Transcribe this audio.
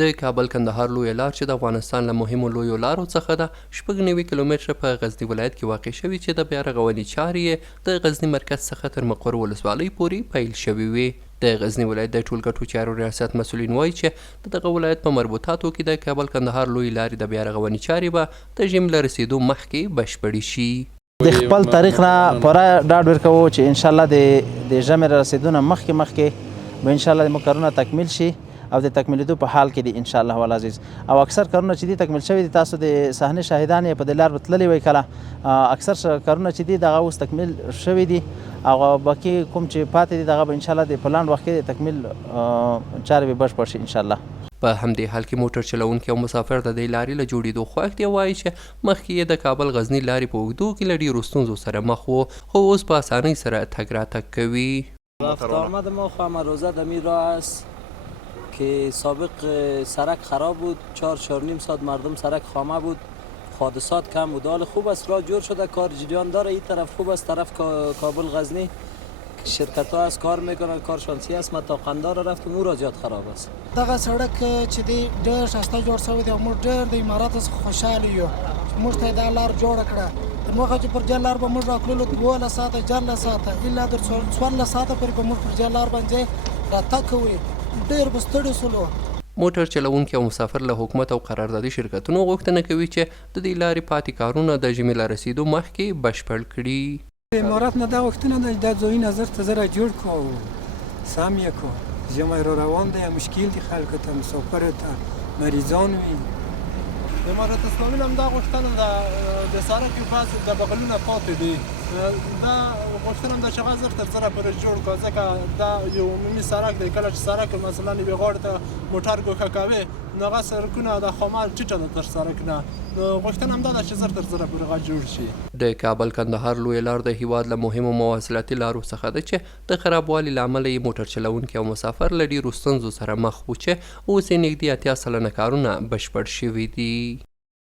د کابل کندهار لویه لار چې د افغانستان له مهمو لویو لارو څخه ده 90 کیلومتره په غزني ولایت کې واقع شوي چې د بیا رغونې چارې یې د غزني مرکز څخه تر مقر ولسوالۍ پورې پیل شوي وي. د غزني ولایت د ټولګټو چارو ریاست مسؤلین وایي چې د دغه ولایت په مربوطاتو کې د کابل کندهار لویې لارې د بیا رغونې چارې به د ژمي له رسېدو مخکې بشپړې شي. د خپل تاریخ نه پوره ډاډ ورکوو چې انشاءالله د ژمي له رسېدو نه مخکې به انشاءالله زموږ کارونه تکمیل شي او د تکمیلېدو په حال کې دي انشاءالله والعزیز. او اکثر کارونه چې دي تکمیل شوي دي. تاسو د صحنې شاهدان یې په دې لار به تللي وئ کله. اکثر کارونه چې دي دغه اوس تکمیل شوي دي او باقي کوم چې پاتې دي دغه به انشاءالله د په لاند وخت کې د تکمیل چارې به بشپړ شي انشاءالله. په همدې حال کې موټر چلوونکي او مسافر د دې لارې له جوړېدو خوښ دي. وایي چې مخکې یې د کابل غزني لارې په اوږدو کې له ډېرو ستونزو سره مخ و، خو اوس په اسانۍ سره تګ راتګ کوي. رفت آمد ما خواهم روزه دمی راه است که سابق سرک خراب بود، 4-4.5 ساعت مردم سرک خامه بود، حادثات کم بود. حال خوب است، راه جور شده، کار جریان داره. این طرف خوب است، طرف کابل غزنی شرکت ها از کار میکنن، کار شانسی است. ما تا قندار رفتم اون را زیاد خراب است. دغه سړک چې دی ډېر ښایسته جوړ شوی دی او موږ ډېر د امارات څخه خوشحاله یو چې موږ ته دا لار جوړه کړه. موږ چې پر دې لار به موږ راتللو 12 ساعته 14 ساعته الا تر 14 ساعته پورې به موږ پر دې لار باندې راتګ کوو. ډېر به ستړي شولو. موټر چلوونکي او مسافر له حکومت او قراردادي شرکتونو غوښتنه کوي چې د دې لارې پاتې کارونه د ژمي له رسېدو مخکې بشپړ کړي. د امارات نه دا غوښتنه ده چې دا ځایونه زر ته زر جوړ کړو او سم یې کړو. ژمی را روان دی، مشکل دي خلکو ته، مسافرو ته، مریضان وي. د امارت اسلامي هم دا غوښتنه ده د سړک بعضې د بغلونه پاتې دي. دا غوښتنه هم ده چې هغه زر تر زره پورې جوړ کړو، ځکه دا یو عمومي سړک دی. کله چې سړک مثلا یوې غاړې ته موټر ګوښه کوې نو هغه سړکونه د خامه ټیټه ده تر سړک نه. غوښتنه هم دا ده چې زر تر زره پورې هغه جوړ شي. د کابل کندهار لویه لار د هیواد له مهمو مواصلاتي لارو څخه ده چې د خرابوالي له امله یې موټر چلوونکي او مسافر له ډېرو ستونزو سره مخ و چې اوس یې نږدې 80 سلنه کارونه بشپړ شوي دي.